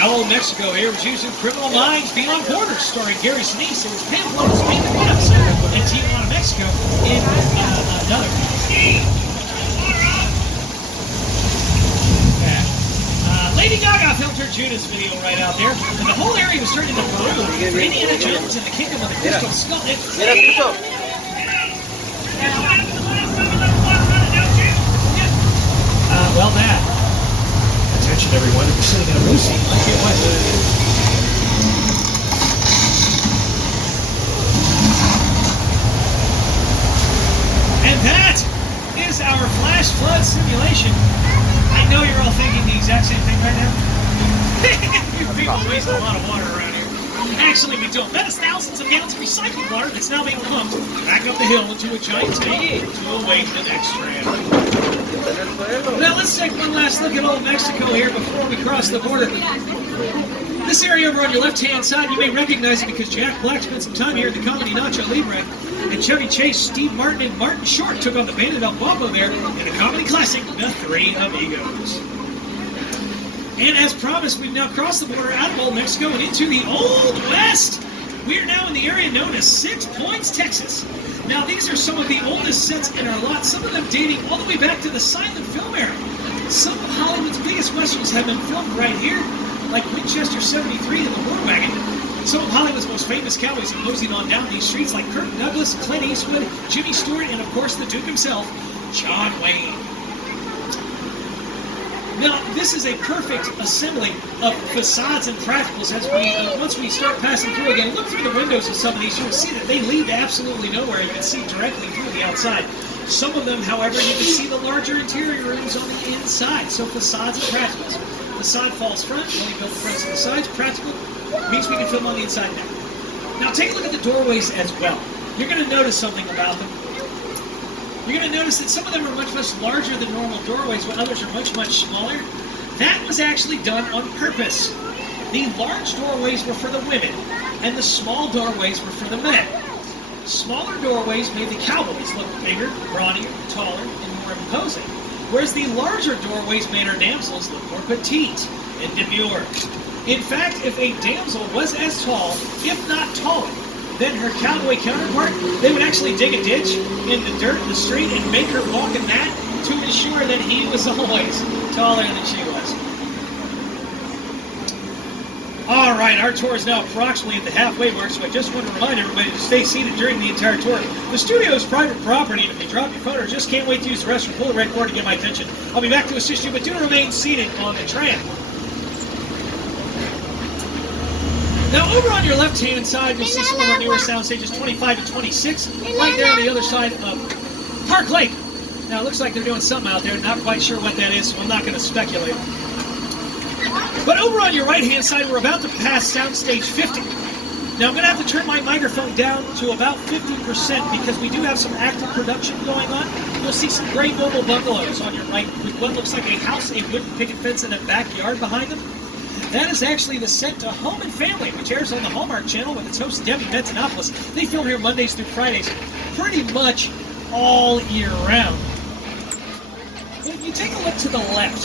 Now Old Mexico here was using Criminal Minds Beyond Borders, starring Gary Sinise. It was Pamplona, Spain, in one episode, and Tijuana, Mexico in another. Lady Gaga filmed her Judas video right out there, and the whole area was turned into Peru for Indiana Jones and the Kingdom of the Crystal Skull. Well, that. Attention, everyone. If you're sitting in a blue seat, I can't wait. And that is our flash flood simulation. I know you're all thinking the exact same thing right now. You people waste a lot of water around here. Actually, we don't. That is thousands of gallons of recycled water that's now being pumped back up the hill into a giant tank to await the next strand. Now let's take one last look at Old Mexico here before we cross the border. This area over on your left-hand side, you may recognize it because Jack Black spent some time here at the comedy Nacho Libre, and Chevy Chase, Steve Martin, and Martin Short took on the Band of El Guapo there in the comedy classic, The Three Amigos. And as promised, we've now crossed the border out of Old Mexico and into the Old West. We are now in the area known as 6 Points, Texas. Now, these are some of the oldest sets in our lot, some of them dating all the way back to the silent film era. Some of Hollywood's biggest westerns have been filmed right here, like Winchester 73 and The War Wagon. Some of Hollywood's most famous cowboys imposing on down these streets, like Kirk Douglas, Clint Eastwood, Jimmy Stewart, and of course the Duke himself, John Wayne. Now, this is a perfect assembly of facades and practicals as we, once we start passing through again. Look through the windows of some of these, you'll see that they lead to absolutely nowhere. You can see directly through the outside. Some of them, however, you can see the larger interior rooms on the inside. So facades and practicals. Facade falls front, only built the fronts and the sides. Practical means we can film on the inside now. Now, take a look at the doorways as well. You're going to notice something about them. You're going to notice that some of them are much, much larger than normal doorways, while others are much, much smaller. That was actually done on purpose. The large doorways were for the women, and the small doorways were for the men. Smaller doorways made the cowboys look bigger, brawnier, taller, and more imposing, whereas the larger doorways made our damsels look more petite and demure. In fact, if a damsel was as tall, if not taller, than her cowboy counterpart, they would actually dig a ditch in the dirt in the street and make her walk in that to ensure that he was always taller than she was. All right, our tour is now approximately at the halfway mark, so I just want to remind everybody to stay seated during the entire tour. The studio is private property, and if you drop your phone or just can't wait to use the restroom, pull the red cord to get my attention. I'll be back to assist you, but do remain seated on the tram. Now, over on your left-hand side, you'll see some of our newer sound stages, 25 to 26, right there on the other side of Park Lake. Now, it looks like they're doing something out there. Not quite sure what that is, so I'm not going to speculate. But over on your right-hand side, we're about to pass soundstage 50. Now, I'm going to have to turn my microphone down to about 50% because we do have some active production going on. You'll see some gray mobile bungalows on your right with what looks like a house, a wooden picket fence, and a backyard behind them. That is actually the set to Home and Family, which airs on the Hallmark Channel with its host, Debbie Bentonopoulos. They film here Mondays through Fridays, pretty much all year round. If you take a look to the left,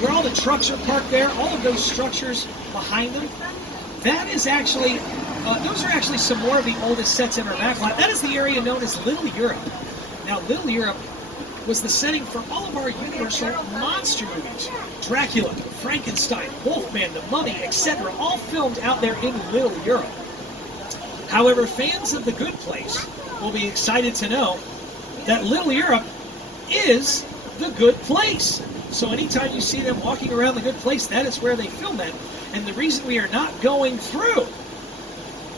where all the trucks are parked there, all of those structures behind them, that is actually, those are actually some more of the oldest sets in our backlot. That is the area known as Little Europe. Now, Little Europe was the setting for all of our Universal monster movies. Dracula, Frankenstein, Wolfman, The Mummy, etc., all filmed out there in Little Europe. However, fans of The Good Place will be excited to know that Little Europe is The Good Place. So anytime you see them walking around The Good Place, that is where they film that. And the reason we are not going through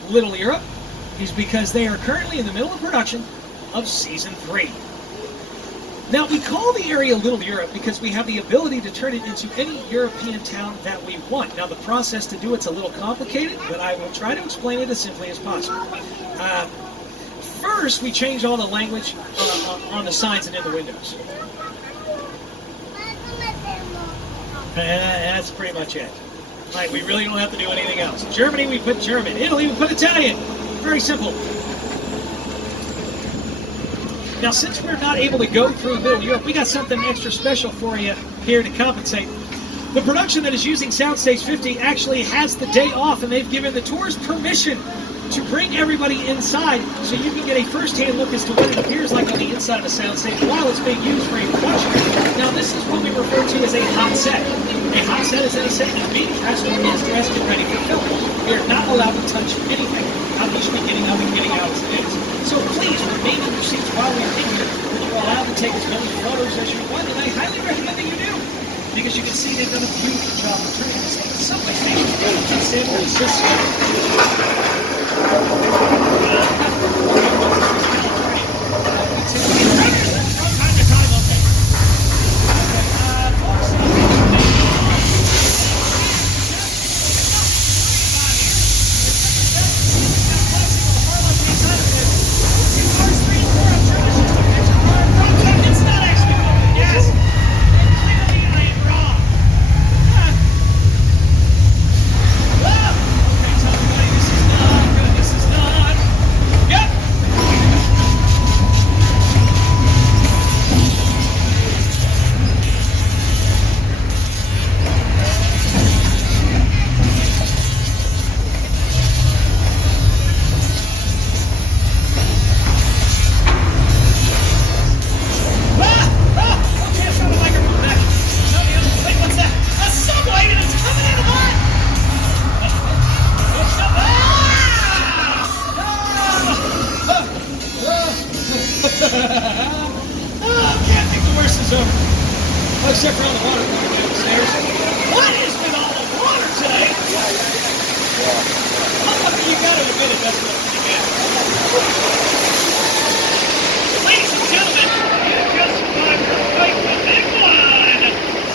Little Europe is because they are currently in the middle of production of Season 3. Now, we call the area Little Europe because we have the ability to turn it into any European town that we want. Now, the process to do it's a little complicated, but I will try to explain it as simply as possible. First, we change all the language on the signs and in the windows. That's pretty much it. Right, we really don't have to do anything else. Germany, we put German. Italy, we put Italian. Very simple. Now, since we're not able to go through Little Europe, we got something extra special for you here to compensate. The production that is using Soundstage 50 actually has the day off, and they've given the tours permission to bring everybody inside so you can get a first-hand look as to what it appears like on the inside of a soundstage while it's being used for a production. Now, this is what we refer to as a hot set. A hot set is any set in a meeting restaurant is dressed and ready for filming. We are not allowed to touch anything. Not least getting up and getting out as it is. So please remain in your seats while we are in here, and you're allowed to take as many photos as you want, and I highly recommend that you do. Because you can see they've done a beautiful job of turning the subway station in San Francisco. Except for all the water going downstairs. What is with all the water today? You gotta admit it, that's pretty bad. Ladies and gentlemen, you just survived the fight with Big One.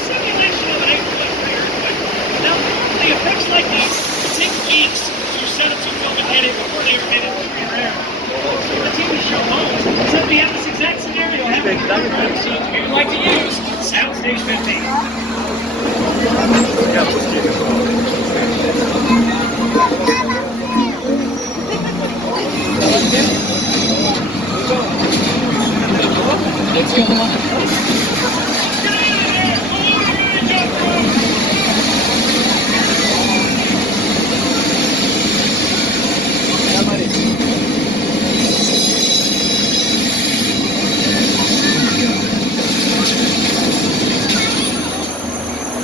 Simulation of an 8.3 earthquake. Now, the effects like these take weeks to set up to film and edit before they are made into your air. The TV show Homes said we have this exact scenario happening in the crime scenes we would like to use. Soundstage 50.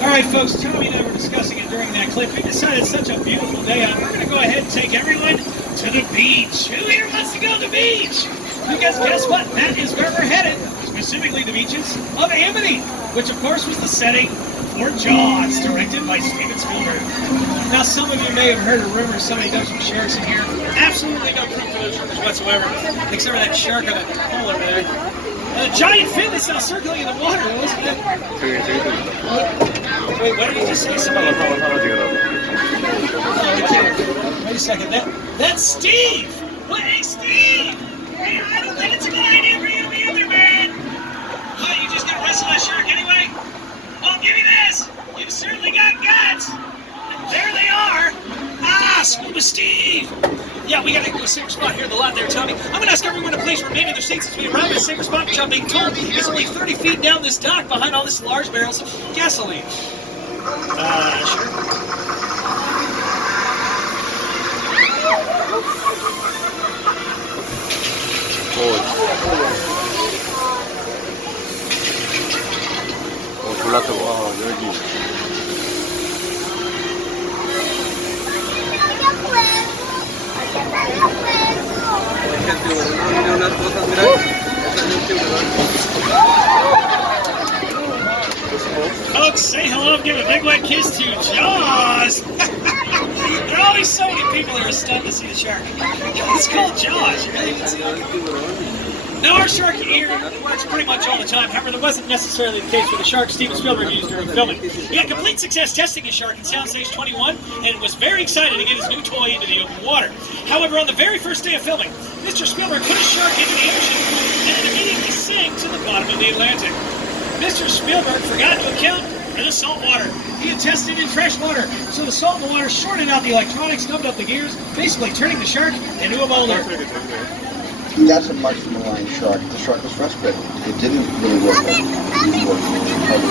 Alright folks, Tommy and I were discussing it during that clip. We decided it's such a beautiful day out. We're going to go ahead and take everyone to the beach. Who here wants to go to the beach? Because guess what? That is where we're headed. Specifically the beaches of Amity, which of course was the setting for Jaws, directed by Steven Spielberg. Now some of you may have heard a rumor somebody dumped some sharks in here. Absolutely no proof for those rumors whatsoever, except for that shark on that pole over there. A giant fin that's now circling in the water, wasn't it? Wait, what did you just say? Somebody... Wait a second. That's Steve! What? Hey, Steve! Hey, I don't think it's a good idea for you to be in there, man! What, you just gonna wrestle that shark anyway? Well, give me this! You've certainly got guts! There they are! Ah, Scuba Steve! Yeah, we gotta go to a safer spot here in the lot there, Tommy. I'm gonna ask everyone to please remain in their seats as we arrive at a safer spot, which I'm being told is only 30 feet down this dock behind all this large barrels of gasoline. Sure. 졸랐다고 여기. Folks, say hello and give a big wet kiss to Jaws. There are always so many people that are stunned to see the shark. It's called Jaws. You really can see it. Now, our shark here works pretty much all the time. However, that wasn't necessarily the case with the shark Steven Spielberg used during filming. He had complete success testing his shark in Soundstage 21 and was very excited to get his new toy into the open water. However, on the very first day of filming, Mr. Spielberg put his shark into the ocean and it immediately sank to the bottom of the Atlantic. Mr. Spielberg forgot to account for the salt water. He had tested in fresh water, so the salt in the water shorted out the electronics, numbed up the gears, basically turning the shark into a boulder. That's a much maligned shark. The shark was frustrated. It didn't really work. It didn't work.